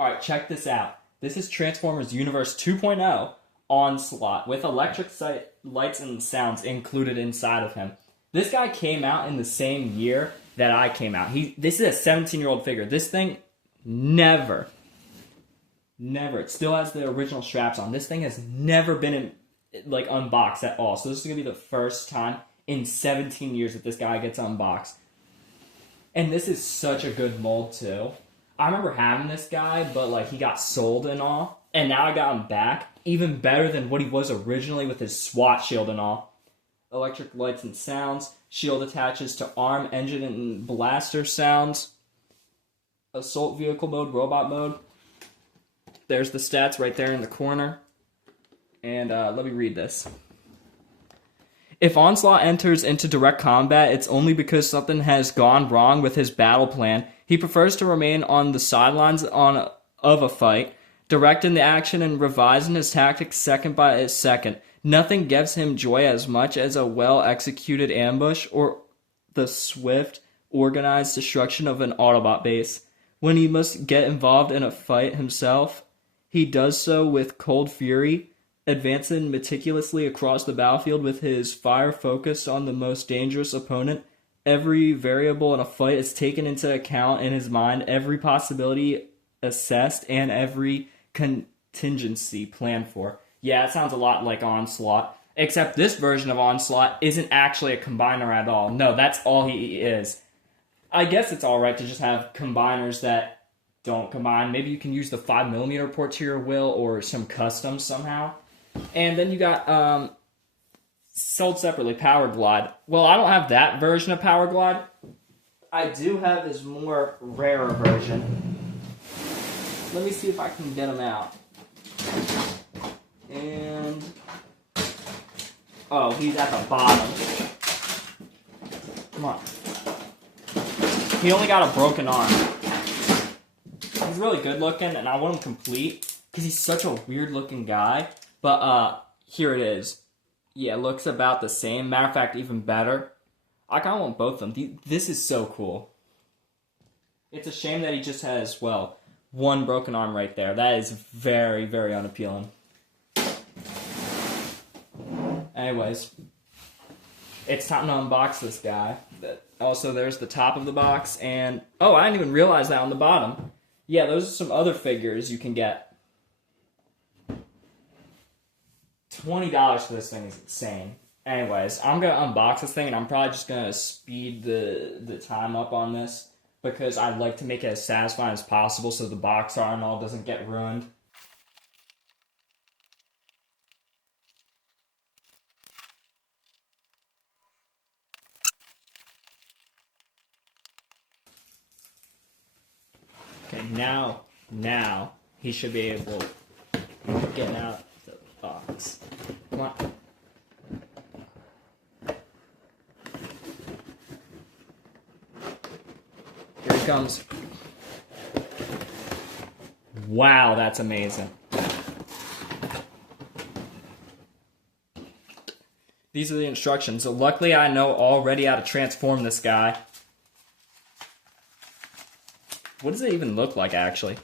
Alright, check this out. This is Transformers Universe 2.0 Onslaught with electric lights and sounds included inside of him. This guy came out in the same year that I came out. This is a 17-year-old figure. This thing never, it still has the original straps on. This thing has never been unboxed at all. So this is going to be the first time in 17 years that this guy gets unboxed. And this is such a good mold too. I remember having this guy, but he got sold and all. And now I got him back. Even better than what he was originally with his SWAT shield and all. Electric lights and sounds. Shield attaches to arm, engine, and blaster sounds. Assault vehicle mode, robot mode. There's the stats right there in the corner. And let me read this. If Onslaught enters into direct combat, it's only because something has gone wrong with his battle plan. He prefers to remain on the sidelines of a fight, directing the action and revising his tactics second by second. Nothing gives him joy as much as a well-executed ambush or the swift, organized destruction of an Autobot base. When he must get involved in a fight himself, he does so with cold fury, advancing meticulously across the battlefield with his fire focused on the most dangerous opponent. Every variable in a fight is taken into account in his mind, every possibility assessed, and every contingency planned for. Yeah, it sounds a lot like Onslaught, except this version of Onslaught isn't actually a combiner at all. No, that's all he is. I guess it's alright to just have combiners that don't combine. Maybe you can use the 5mm port to your will or some customs somehow. And then you got, sold separately, Power Glide. Well, I don't have that version of Power Glide. I do have his more rarer version. Let me see if I can get him out. And... oh, he's at the bottom. Come on. He only got a broken arm. He's really good looking, and I want him complete, because he's such a weird looking guy. But, here it is. Yeah, it looks about the same. Matter of fact, even better. I kind of want both of them. This is so cool. It's a shame that he just has, well, one broken arm right there. That is very, very unappealing. Anyways, it's time to unbox this guy. Also, there's the top of the box, and... oh, I didn't even realize that on the bottom. Yeah, those are some other figures you can get. $20 for this thing is insane. Anyways, I'm going to unbox this thing, and I'm probably just going to speed the time up on this, because I'd like to make it as satisfying as possible so the box art and all doesn't get ruined. Okay, now he should be able to get out the box. Come on. Here he comes. Wow, that's amazing. These are the instructions. So luckily I know already how to transform this guy. What does it even look like, actually?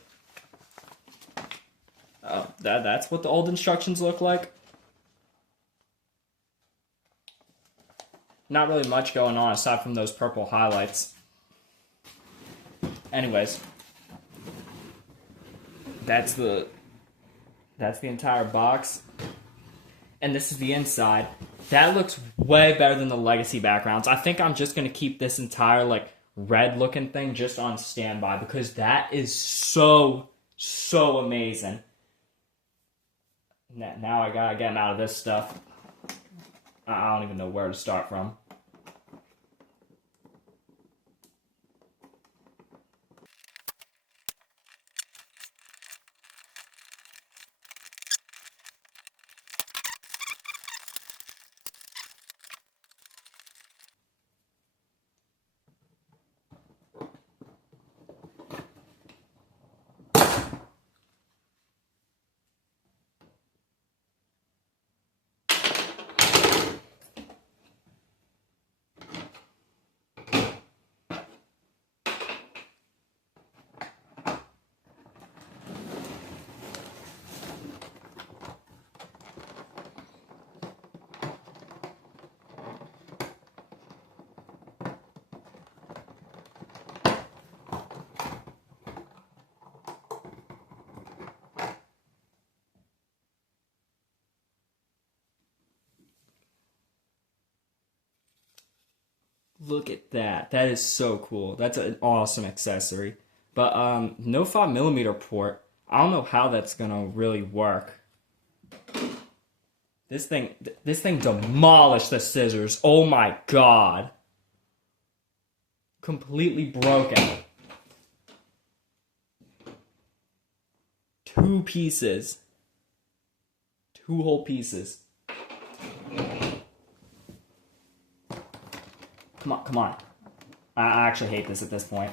Oh, that's what the old instructions look like? Not really much going on aside from those purple highlights. Anyways. That's the entire box. And this is the inside. That looks way better than the legacy backgrounds. I think I'm just going to keep this entire, red looking thing just on standby, because that is so amazing. Now I gotta get him out of this stuff. I don't even know where to start from. Look at that. That is so cool. That's an awesome accessory. But no 5mm port. I don't know how that's gonna really work. This thing demolished the scissors. Oh my god. Completely broken. 2 pieces. 2 whole pieces. Come on, come on. I actually hate this at this point.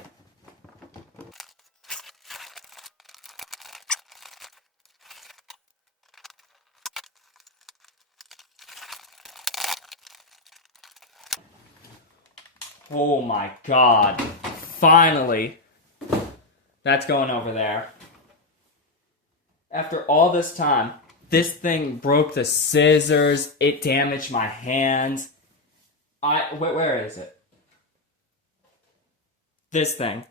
Oh my god. Finally. That's going over there. After all this time, this thing broke the scissors. It damaged my hands. Where is it? This thing.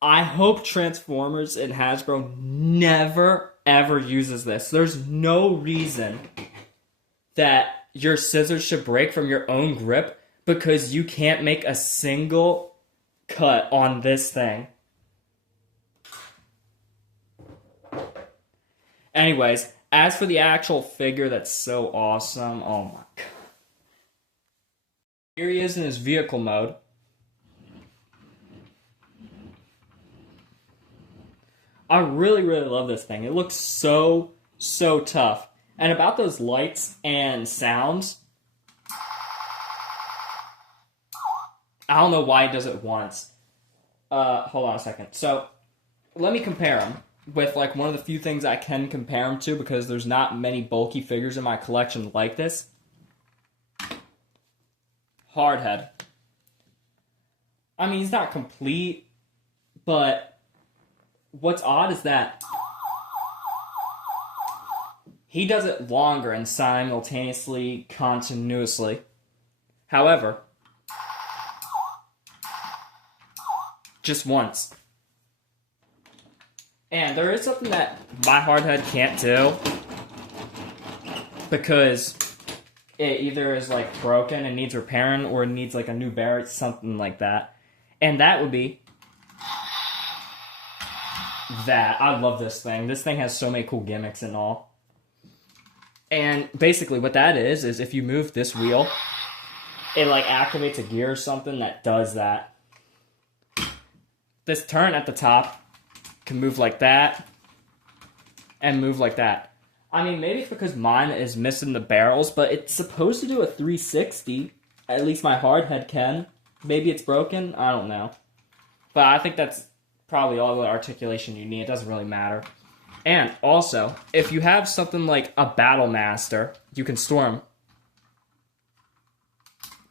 I hope Transformers and Hasbro never, ever uses this. There's no reason that your scissors should break from your own grip because you can't make a single cut on this thing. Anyways, as for the actual figure that's so awesome, oh my god. Here he is in his vehicle mode. I really, really love this thing. It looks so, so tough. And about those lights and sounds, I don't know why he does it once. Hold on a second. So, let me compare him with like one of the few things I can compare him to because there's not many bulky figures in my collection like this. Hardhead. I mean, he's not complete, but what's odd is that he does it longer and simultaneously, continuously. However, just once. And there is something that my hardhead can't do because it either is like broken and needs repairing or it needs like a new barrel, something like that. And that would be that. I love this thing. This thing has so many cool gimmicks and all. And basically what that is if you move this wheel, it like activates a gear or something that does that. This turn at the top can move like that and move like that. I mean, maybe it's because mine is missing the barrels, but it's supposed to do a 360. At least my hardhead can. Maybe it's broken. I don't know. But I think that's probably all the articulation you need. It doesn't really matter. And also, if you have something like a Battle Master, you can store him.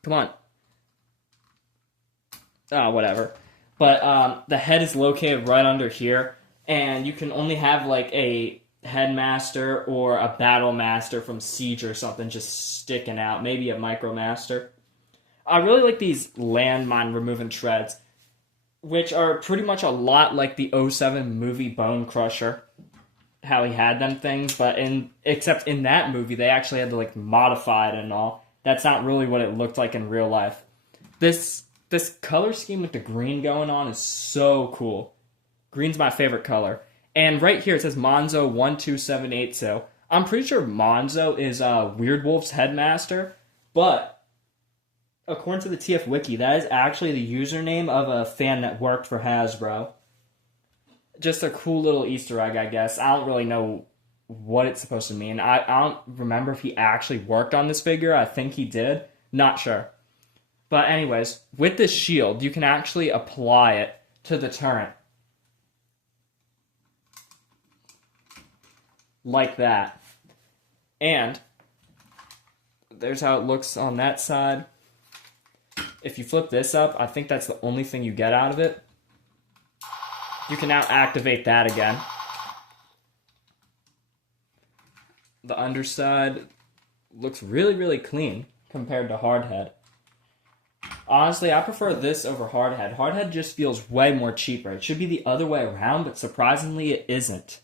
Come on. Oh, whatever. But the head is located right under here, and you can only have like a Headmaster or a Battle Master from Siege or something just sticking out. Maybe a Micromaster. I really like these landmine removing treads, which are pretty much a lot like the '07 movie Bone Crusher. How he had them things, but except in that movie they actually had to like modify it and all. That's not really what it looked like in real life. This color scheme with the green going on is so cool. Green's my favorite color. And right here it says Monzo 12782. I'm pretty sure Monzo is Weird Wolf's headmaster, but according to the TF Wiki, that is actually the username of a fan that worked for Hasbro. Just a cool little Easter egg, I guess. I don't really know what it's supposed to mean. I don't remember if he actually worked on this figure. I think he did. Not sure. But anyways, with this shield, you can actually apply it to the turret. Like that. And there's how it looks on that side. If you flip this up, I think that's the only thing you get out of it. You can now activate that again. The underside looks really, really clean compared to Hardhead. Honestly, I prefer this over Hardhead. Hardhead just feels way more cheaper. It should be the other way around, but surprisingly it isn't.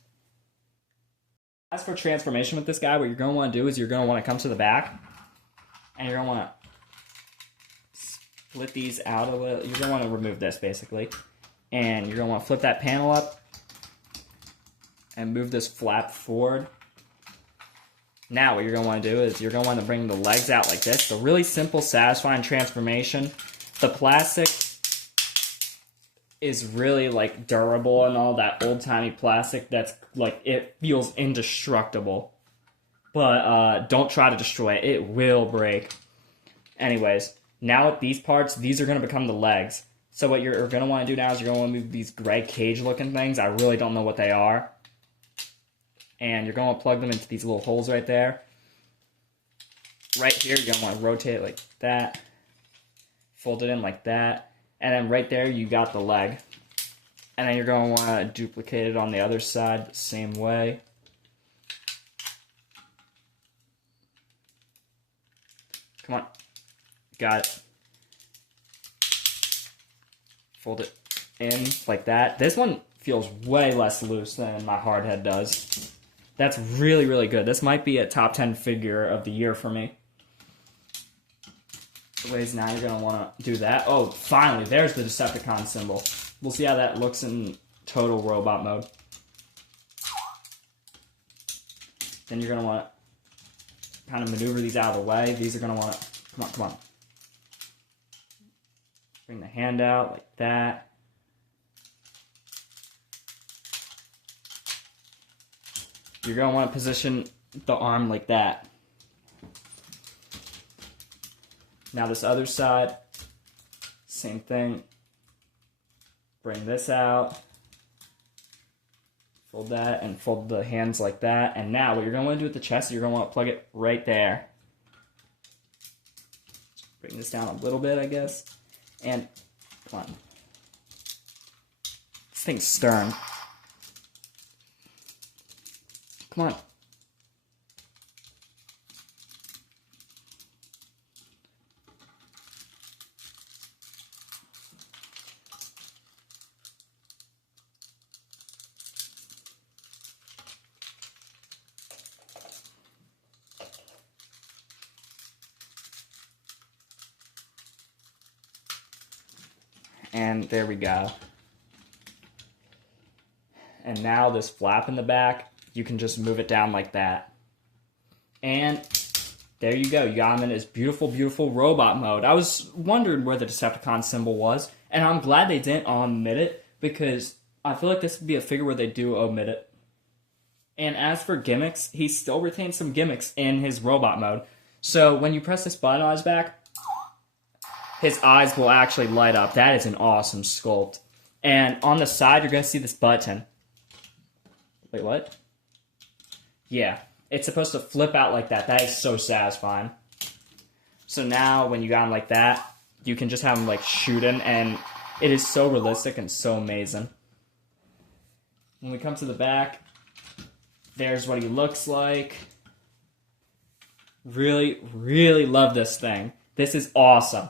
As for transformation with this guy, what you're going to want to do is you're going to want to come to the back, and you're going to want to Flip these out a little. You're going to want to remove this, basically. And you're going to want to flip that panel up and move this flap forward. Now what you're going to want to do is you're going to want to bring the legs out like this. It's a really simple, satisfying transformation. The plastic is really like durable and all that old-timey plastic that's like, it feels indestructible. But don't try to destroy it. It will break. Anyways, now with these parts, these are going to become the legs. So what you're going to want to do now is you're going to want to move these gray cage-looking things. I really don't know what they are. And you're going to plug them into these little holes right there. Right here, you're going to want to rotate it like that. Fold it in like that. And then right there, you got the leg. And then you're going to want to duplicate it on the other side the same way. Come on. Got it. Fold it in like that. This one feels way less loose than my hardhead does. That's really, really good. This might be a top 10 figure of the year for me. Anyways, now you're going to want to do that. Oh, finally, there's the Decepticon symbol. We'll see how that looks in total robot mode. Then you're going to want to kind of maneuver these out of the way. These are going to want to... Come on. Bring the hand out like that. You're going to want to position the arm like that. Now this other side, same thing. Bring this out. Fold that and fold the hands like that. And now what you're going to want to do with the chest, you're going to want to plug it right there. Bring this down a little bit, I guess. And, come on. This thing's stern. Come on. And there we go. And now this flap in the back, you can just move it down like that. And there you go. You got him in his beautiful, beautiful robot mode. I was wondering where the Decepticon symbol was, and I'm glad they didn't omit it, because I feel like this would be a figure where they do omit it. And as for gimmicks, he still retains some gimmicks in his robot mode. So when you press this button on his back, his eyes will actually light up. That is an awesome sculpt. And on the side, you're going to see this button. Wait, what? Yeah, it's supposed to flip out like that. That is so satisfying. So now, when you got him like that, you can just have him like shooting, and it is so realistic and so amazing. When we come to the back, there's what he looks like. Really, really love this thing. This is awesome.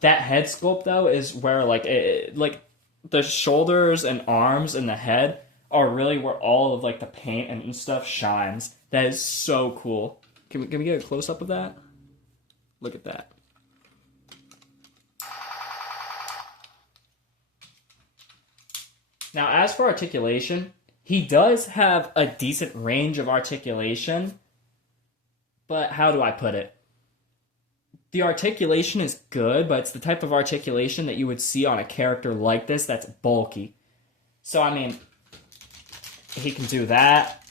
That head sculpt, though, is where, like, the shoulders and arms and the head are really where all of, like, the paint and stuff shines. That is so cool. Can we get a close-up of that? Look at that. Now, as for articulation, he does have a decent range of articulation, but how do I put it? The articulation is good, but it's the type of articulation that you would see on a character like this that's bulky. So, I mean, he can do that.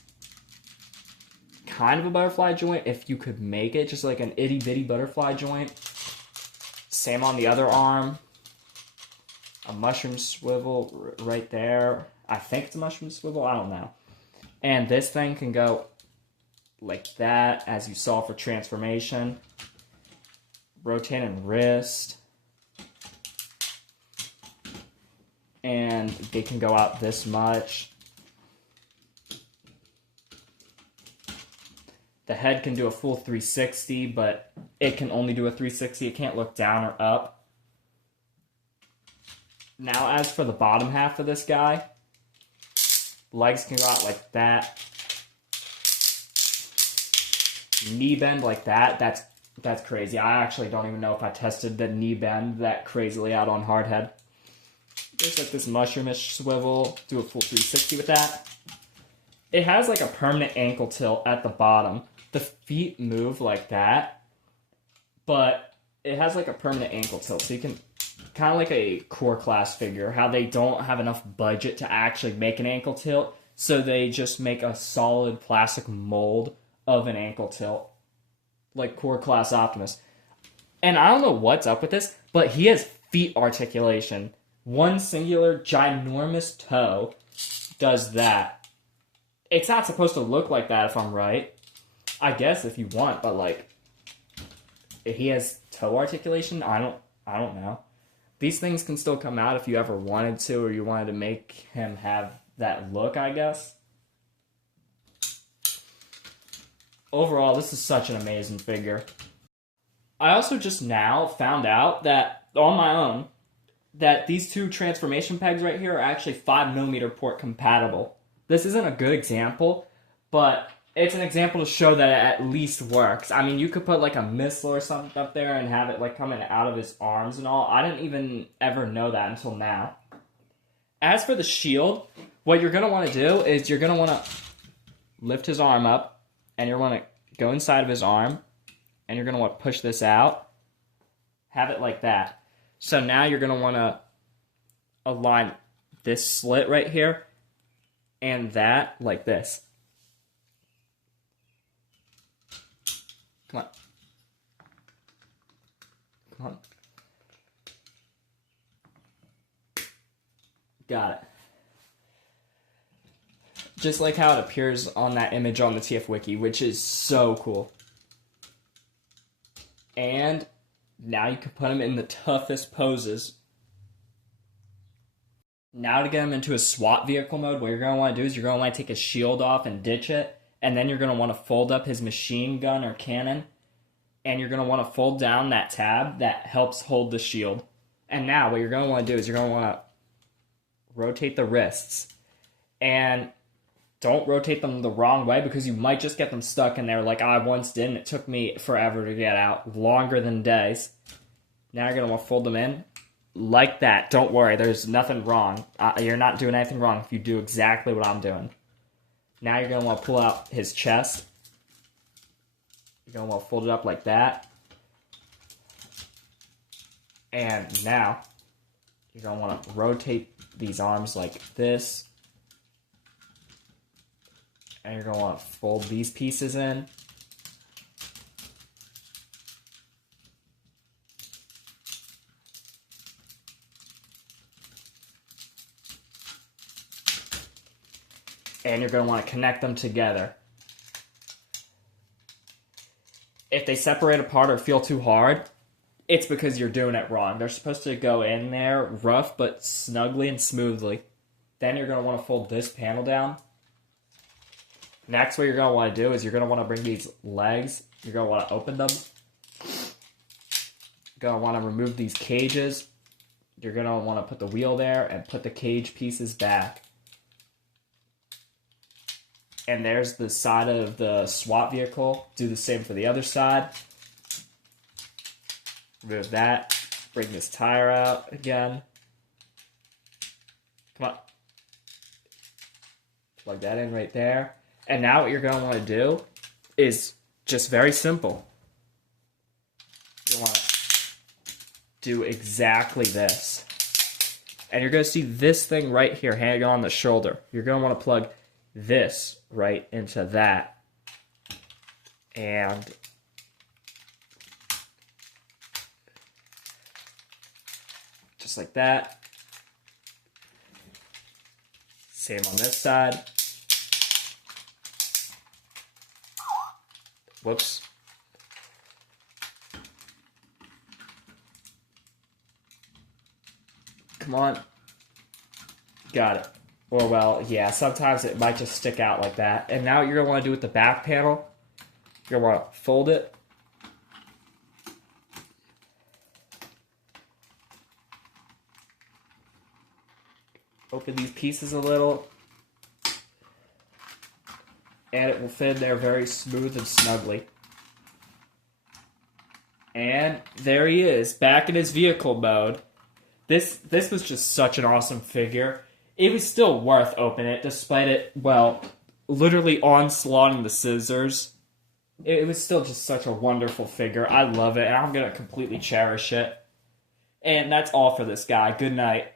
Kind of a butterfly joint, if you could make it, just like an itty-bitty butterfly joint. Same on the other arm. A mushroom swivel right there. I think it's a mushroom swivel, I don't know. And this thing can go like that, as you saw for transformation. Rotating wrist. And they can go out this much. The head can do a full 360, but it can only do a 360. It can't look down or up. Now, as for the bottom half of this guy, legs can go out like that. Knee bend like that. That's That's crazy. I actually don't even know if I tested the knee bend that crazily out on hardhead. There's like this mushroomish swivel. Do a full 360 with that. It has like a permanent ankle tilt at the bottom. The feet move like that, but it has like a permanent ankle tilt, so you can kind of like a core class figure, how they don't have enough budget to actually make an ankle tilt, so they just make a solid plastic mold of an ankle tilt, like core class Optimus. And I don't know what's up with this, but he has feet articulation. One singular ginormous toe does that. It's not supposed to look like that if I'm right. I guess if you want, but like, if he has toe articulation, I don't know. These things can still come out if you ever wanted to, or you wanted to make him have that look, I guess. Overall, this is such an amazing figure. I also just now found out that, on my own, that these two transformation pegs right here are actually 5mm port compatible. This isn't a good example, but it's an example to show that it at least works. I mean, you could put like a missile or something up there and have it like coming out of his arms and all. I didn't even ever know that until now. As for the shield, what you're going to want to do is you're going to want to lift his arm up, and you're going to go inside of his arm, and you're going to want to push this out. Have it like that. So now you're going to want to align this slit right here and that like this. Come on. Come on. Got it. Just like how it appears on that image on the TF Wiki, which is so cool. And now you can put him in the toughest poses. Now to get him into a SWAT vehicle mode, what you're going to want to do is you're going to want to take his shield off and ditch it. And then you're going to want to fold up his machine gun or cannon. And you're going to want to fold down that tab that helps hold the shield. And now what you're going to want to do is you're going to want to rotate the wrists. And don't rotate them the wrong way, because you might just get them stuck in there like I once did, and it took me forever to get out, longer than days. Now you're going to want to fold them in like that. Don't worry, there's nothing wrong. You're not doing anything wrong if you do exactly what I'm doing. Now you're going to want to pull out his chest. You're going to want to fold it up like that. And now you're going to want to rotate these arms like this. And you're going to want to fold these pieces in. And you're going to want to connect them together. If they separate apart or feel too hard, it's because you're doing it wrong. They're supposed to go in there rough but snugly and smoothly. Then you're going to want to fold this panel down. Next, what you're going to want to do is you're going to want to bring these legs. You're going to want to open them. You're going to want to remove these cages. You're going to want to put the wheel there and put the cage pieces back. And there's the side of the SWAT vehicle. Do the same for the other side. Remove that. Bring this tire out again. Come on. Plug that in right there. And now what you're going to want to do is just very simple. You want to do exactly this. And you're going to see this thing right here hanging on the shoulder. You're going to want to plug this right into that. And just like that. Same on this side. Whoops. Come on. Got it. Or, well, yeah, sometimes it might just stick out like that. And now what you're going to want to do with the back panel, you're going to want to fold it. Open these pieces a little. And it will fit in there very smooth and snugly. And there he is, back in his vehicle mode. This was just such an awesome figure. It was still worth opening it, despite it, well, literally onslaughting the scissors. It was still just such a wonderful figure. I love it, and I'm going to completely cherish it. And that's all for this guy. Good night.